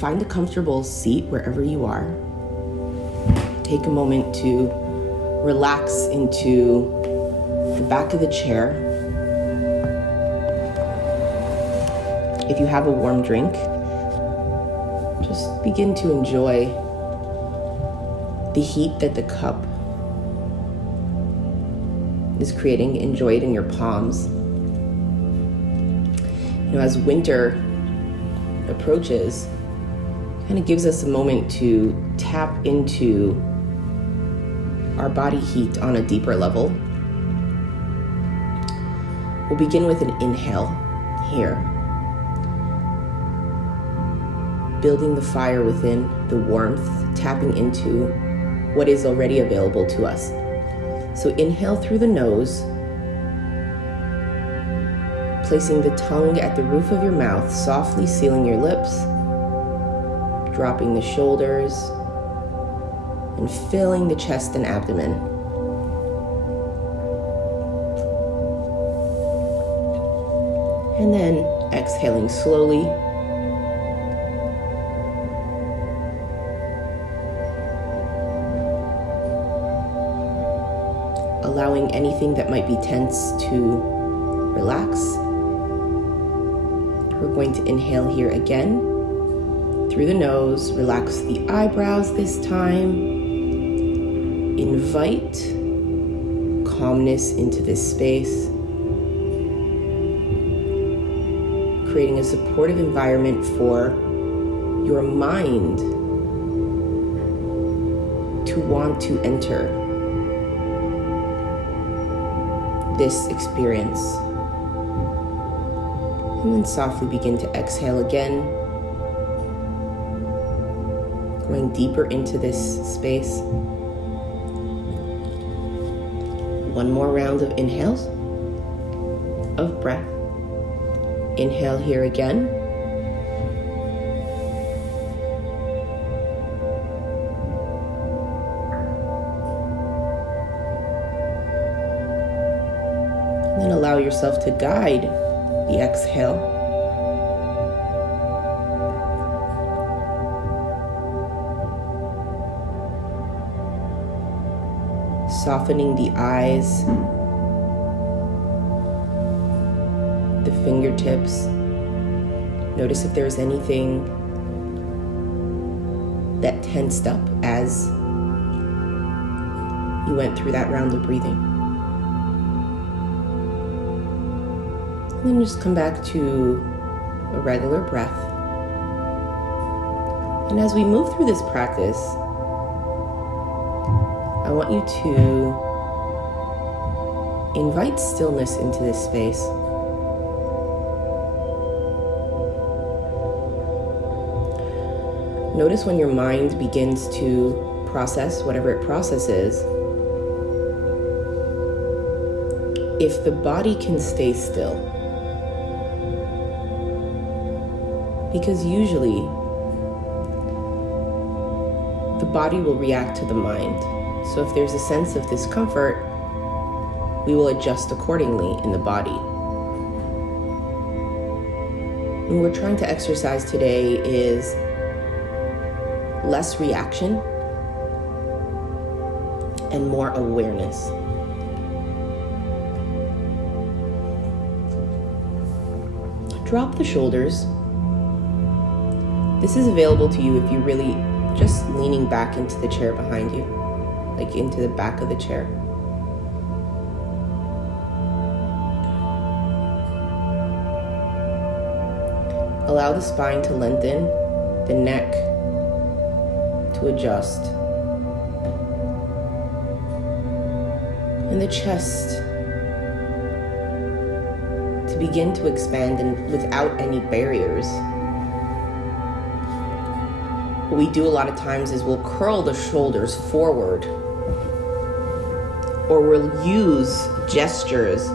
find a comfortable seat wherever you are. Take a moment to relax into the back of the chair. If you have a warm drink, just begin to enjoy the heat that the cup is creating. Enjoy it in your palms. As winter approaches, kind of gives us a moment to tap into our body heat on a deeper level. We'll begin with an inhale here, building the fire within, the warmth, tapping into what is already available to us. So inhale through the nose, placing the tongue at the roof of your mouth, softly sealing your lips, dropping the shoulders, and filling the chest and abdomen. And then exhaling slowly, allowing anything that might be tense to relax. We're going to inhale here again through the nose. Relax the eyebrows this time. Invite calmness into this space, creating a supportive environment for your mind to want to enter this experience. And then softly begin to exhale again, going deeper into this space. One more round of inhales of breath. Inhale here again. And then allow yourself to guide the exhale. Softening the eyes, the fingertips. Notice if there's anything that tensed up as you went through that round of breathing. And then just come back to a regular breath. And as we move through this practice, I want you to invite stillness into this space. Notice when your mind begins to process whatever it processes, if the body can stay still. Because usually, the body will react to the mind. So if there's a sense of discomfort, we will adjust accordingly in the body. And what we're trying to exercise today is less reaction and more awareness. Drop the shoulders. This is available to you if you really just leaning back into the chair behind you, like into the back of the chair. Allow the spine to lengthen, the neck to adjust, and the chest to begin to expand and without any barriers. What we do a lot of times is we'll curl the shoulders forward, or we'll use gestures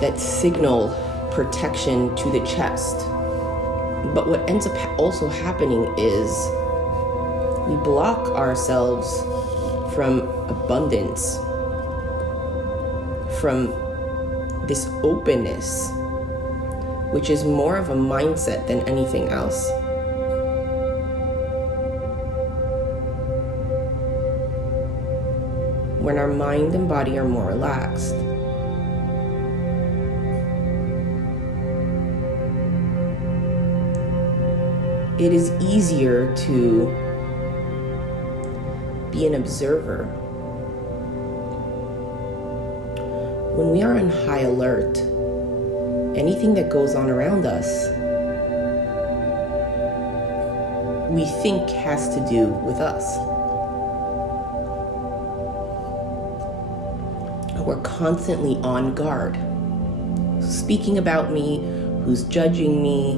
that signal protection to the chest. But what ends up also happening is we block ourselves from abundance, from this openness, which is more of a mindset than anything else. when our mind and body are more relaxed. It is easier to be an observer. When we are on high alert, anything that goes on around us, we think has to do with us. We're constantly on guard. Who's speaking about me? Who's judging me?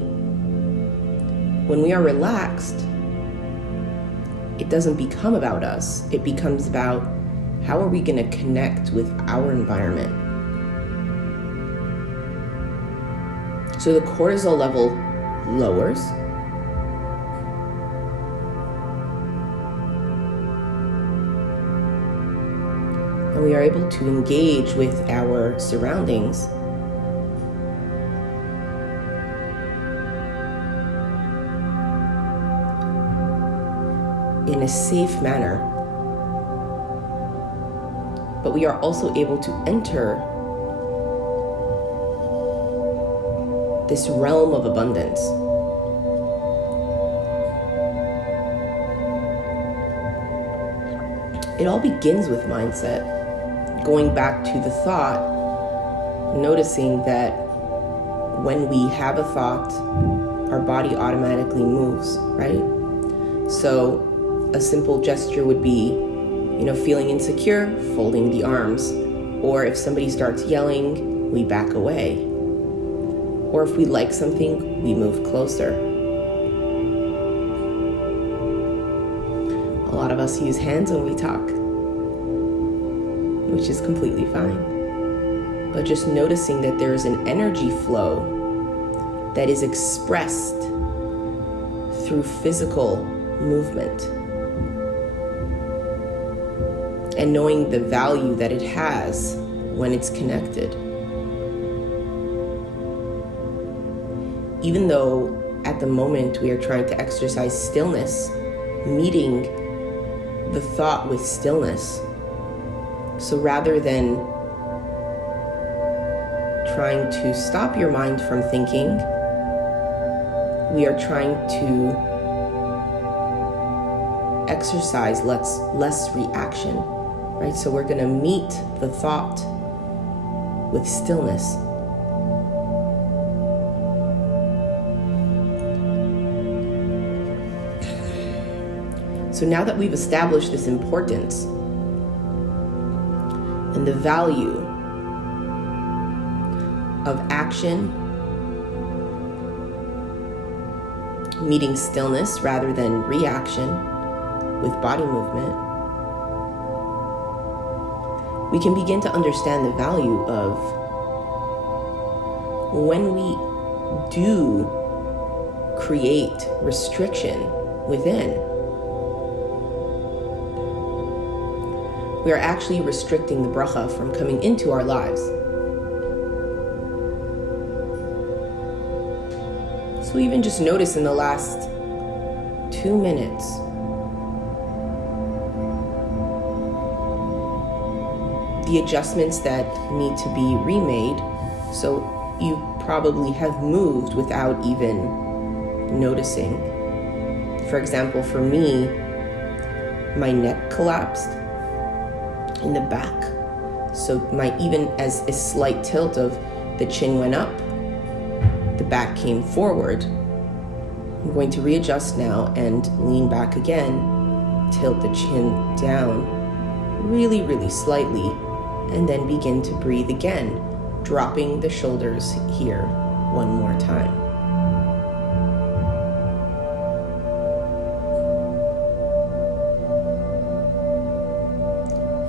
When we are relaxed, it doesn't become about us. It becomes about how are we going to connect with our environment. So the cortisol level lowers. And we are able to engage with our surroundings in a safe manner. But we are also able to enter this realm of abundance. It all begins with mindset. Going back to the thought, noticing that when we have a thought, our body automatically moves, right? So a simple gesture would be, feeling insecure, folding the arms. Or if somebody starts yelling, we back away. Or if we like something, we move closer. A lot of us use hands when we talk, which is completely fine. But just noticing that there is an energy flow that is expressed through physical movement, and knowing the value that it has when it's connected. Even though at the moment we are trying to exercise stillness, meeting the thought with stillness. So rather than trying to stop your mind from thinking, we are trying to exercise less reaction, right? So we're going to meet the thought with stillness. So now that we've established this importance and the value of action, meeting stillness rather than reaction with body movement, we can begin to understand the value of when we do create restriction within, we are actually restricting the bracha from coming into our lives. So even just notice in the last 2 minutes, the adjustments that need to be remade. So you probably have moved without even noticing. For example, for me, my neck collapsed in the back. So even as a slight tilt of the chin went up, the back came forward. I'm going to readjust now and lean back again, tilt the chin down really, really slightly, and then begin to breathe again, dropping the shoulders here one more time.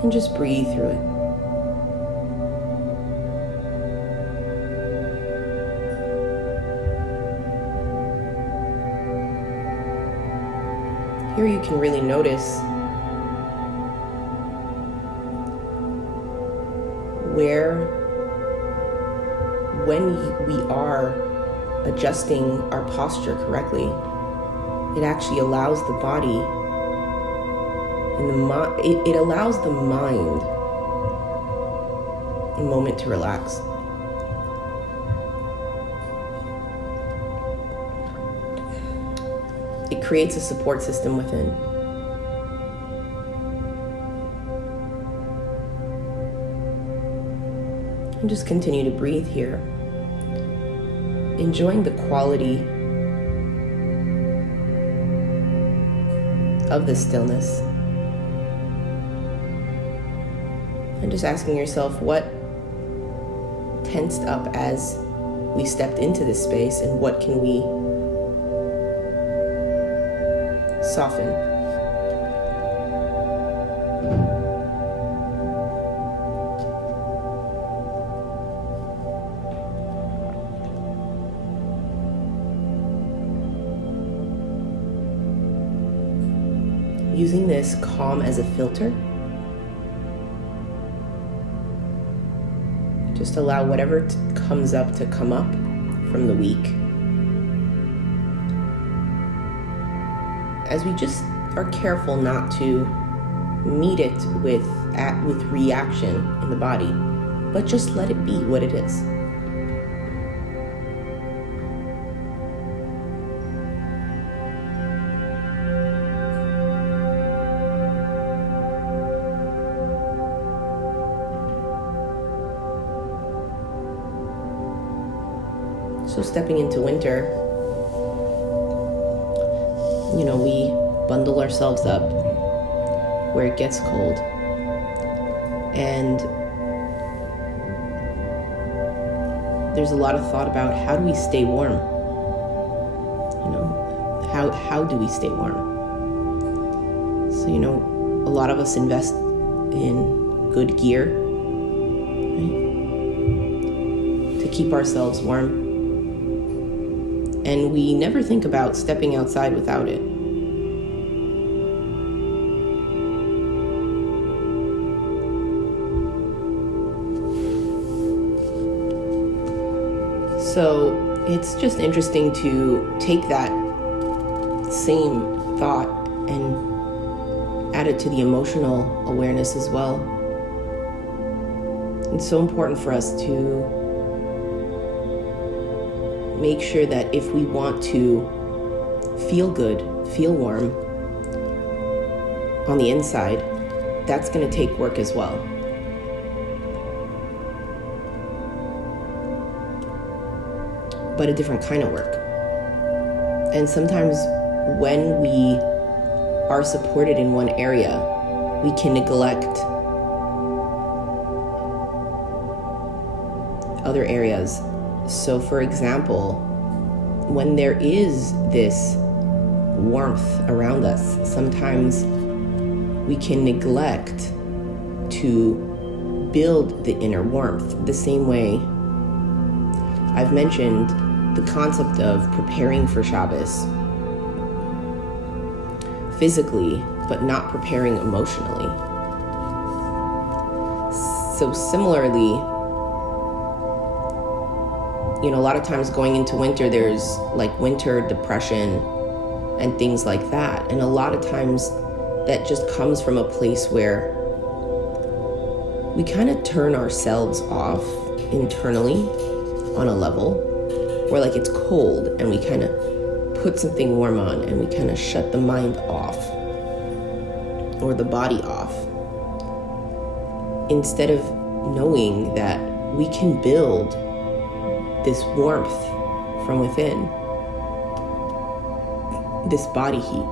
And just breathe through it. Here you can really notice where, when we are adjusting our posture correctly, it actually allows the body and it allows the mind a moment to relax. It creates a support system within. And just continue to breathe here, enjoying the quality of the stillness. And just asking yourself what tensed up as we stepped into this space, and what can we soften. Using this calm as a filter, just allow whatever comes up to come up from the week. As we just are careful not to meet it with reaction in the body, but just let it be what it is. So stepping into winter, we bundle ourselves up where it gets cold. And there's a lot of thought about how do we stay warm? How do we stay warm? So, a lot of us invest in good gear, right, to keep ourselves warm. And we never think about stepping outside without it. So it's just interesting to take that same thought and add it to the emotional awareness as well. It's so important for us to make sure that if we want to feel good, feel warm on the inside, that's going to take work as well. But a different kind of work. And sometimes when we are supported in one area, we can neglect other areas. So for example, when there is this warmth around us, sometimes we can neglect to build the inner warmth. The same way I've mentioned the concept of preparing for Shabbos physically, but not preparing emotionally. So similarly, a lot of times going into winter, there's like winter depression and things like that. And a lot of times that just comes from a place where we kind of turn ourselves off internally on a level where like it's cold and we kind of put something warm on and we kind of shut the mind off or the body off, instead of knowing that we can build this warmth from within, this body heat.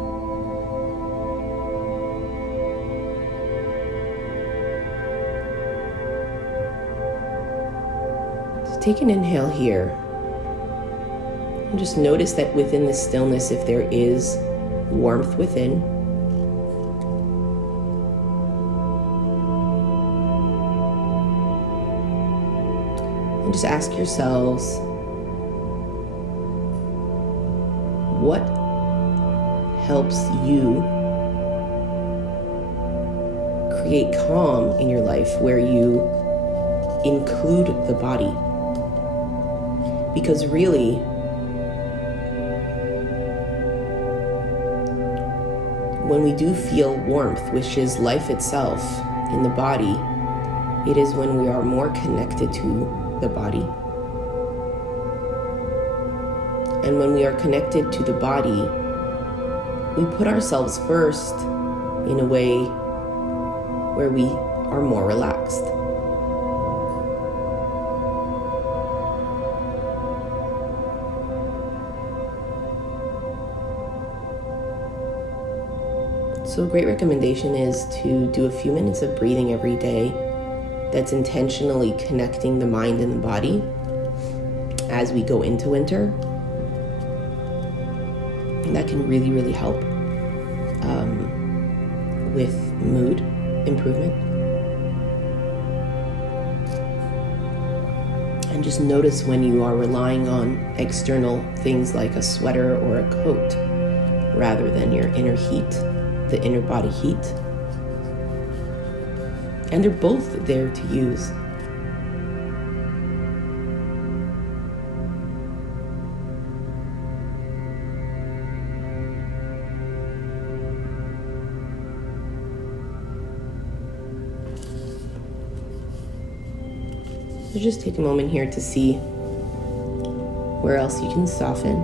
So take an inhale here. And just notice that within the stillness, if there is warmth within, and just ask yourselves, what helps you create calm in your life where you include the body? Because really, when we do feel warmth, which is life itself in the body, It is when we are more connected to the body. And when we are connected to the body, we put ourselves first in a way where we are more relaxed. So a great recommendation is to do a few minutes of breathing every day that's intentionally connecting the mind and the body as we go into winter. And that can really, really help with mood improvement. And just notice when you are relying on external things like a sweater or a coat rather than your inner heat, the inner body heat. And they're both there to use. So just take a moment here to see where else you can soften.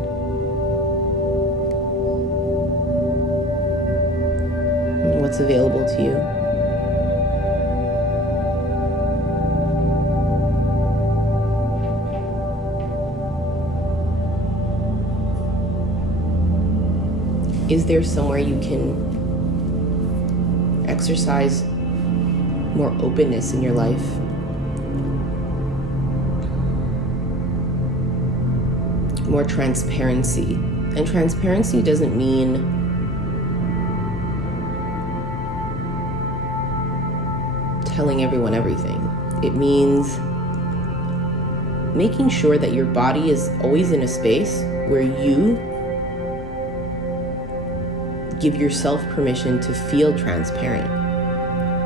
And what's available to you. Is there somewhere you can exercise more openness in your life? More transparency. And transparency doesn't mean telling everyone everything. It means making sure that your body is always in a space where you give yourself permission to feel transparent.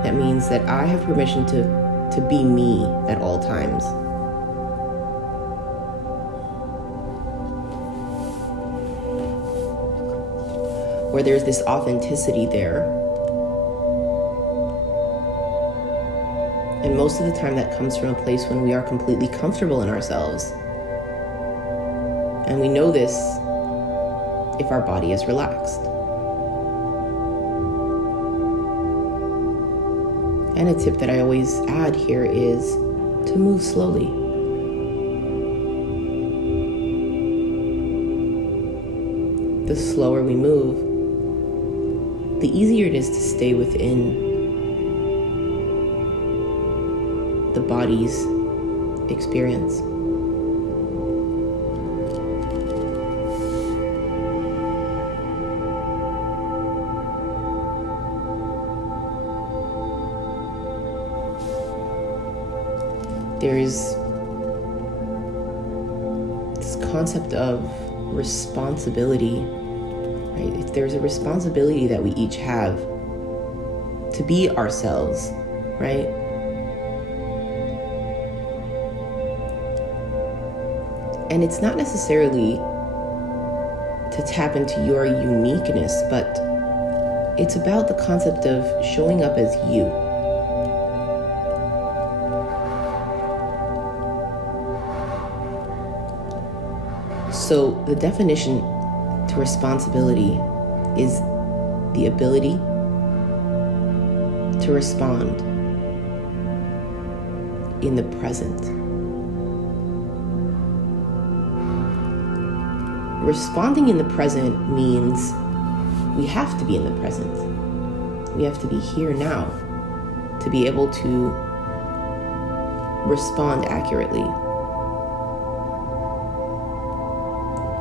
That means that I have permission to be me at all times. Where there's this authenticity there. And most of the time that comes from a place when we are completely comfortable in ourselves. And we know this if our body is relaxed. And a tip that I always add here is to move slowly. The slower we move, the easier it is to stay within the body's experience. There's this concept of responsibility, right? If there's a responsibility that we each have to be ourselves, right? And it's not necessarily to tap into your uniqueness, but it's about the concept of showing up as you. So the definition to responsibility is the ability to respond in the present. Responding in the present means we have to be in the present. We have to be here now to be able to respond accurately.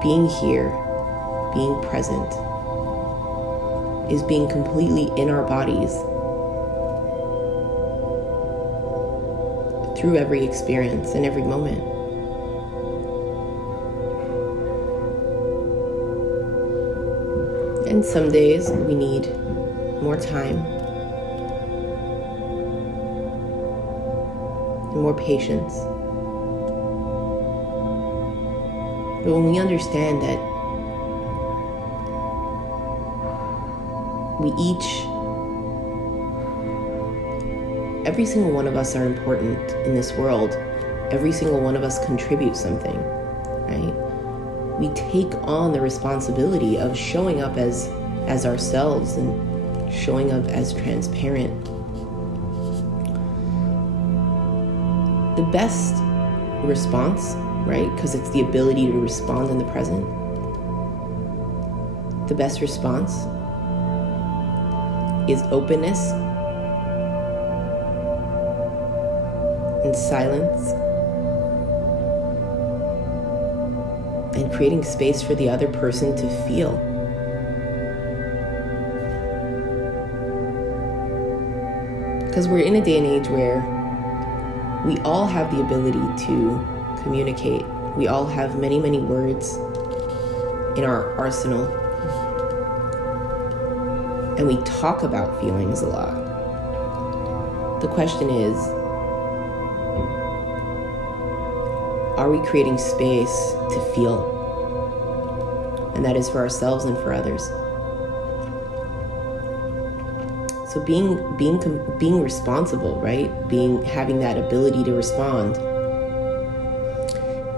Being here, being present, is being completely in our bodies through every experience and every moment. And some days we need more time and more patience. But when we understand that we each every single one of us are important in this world. Every single one of us contributes something, right? We take on the responsibility of showing up as ourselves and showing up as transparent. The best response, right? Because it's the ability to respond in the present. The best response is openness and silence and creating space for the other person to feel. Because we're in a day and age where we all have the ability to communicate. We all have many, many words in our arsenal. And we talk about feelings a lot. The question is, are we creating space to feel? And that is for ourselves and for others. So being responsible, right? Having that ability to respond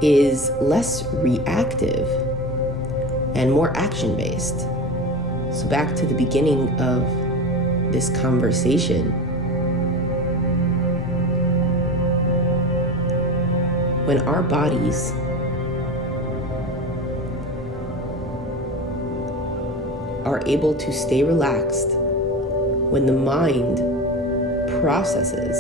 is less reactive and more action-based. So back to the beginning of this conversation, when our bodies are able to stay relaxed, when the mind processes,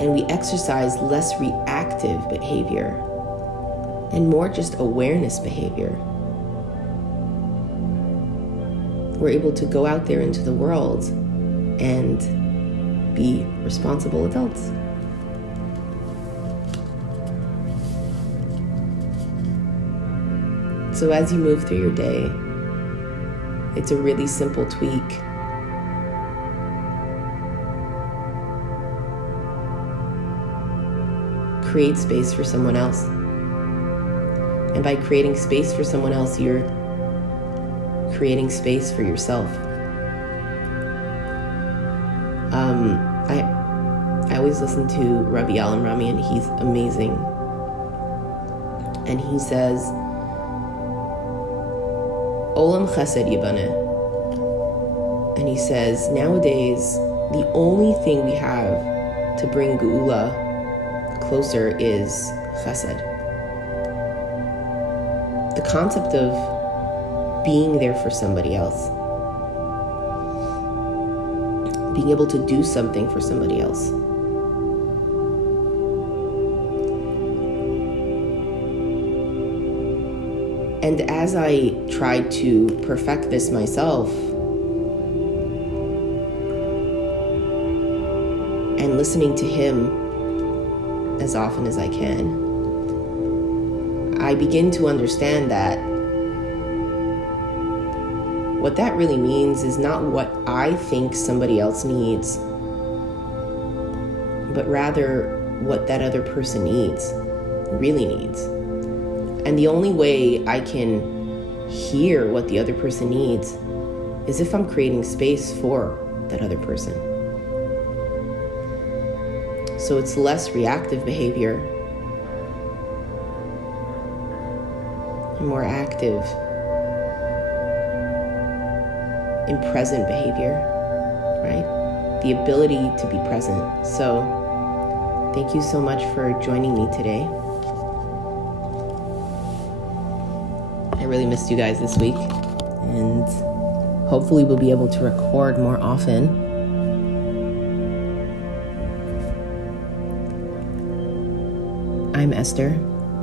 and we exercise less reactive behavior and more just awareness behavior, we're able to go out there into the world and be responsible adults. So as you move through your day, it's a really simple tweak. Create space for someone else. And by creating space for someone else, you're creating space for yourself. I always listen to Rabbi Alan Rami, and he's amazing. And he says, Olam Chesed Yibaneh. And he says, nowadays, the only thing we have to bring Geula closer is Chesed. The concept of being there for somebody else. Being able to do something for somebody else. And as I tried to perfect this myself, and listening to him as often as I can, I begin to understand that what that really means is not what I think somebody else needs, but rather what that other person really needs. And the only way I can hear what the other person needs is if I'm creating space for that other person. So it's less reactive behavior and more active and present behavior, right? The ability to be present. So thank you so much for joining me today. I really missed you guys this week, and hopefully we'll be able to record more often. I'm Esther,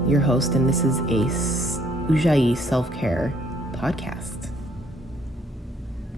your host, and this is a Ujjayi Self-care podcast.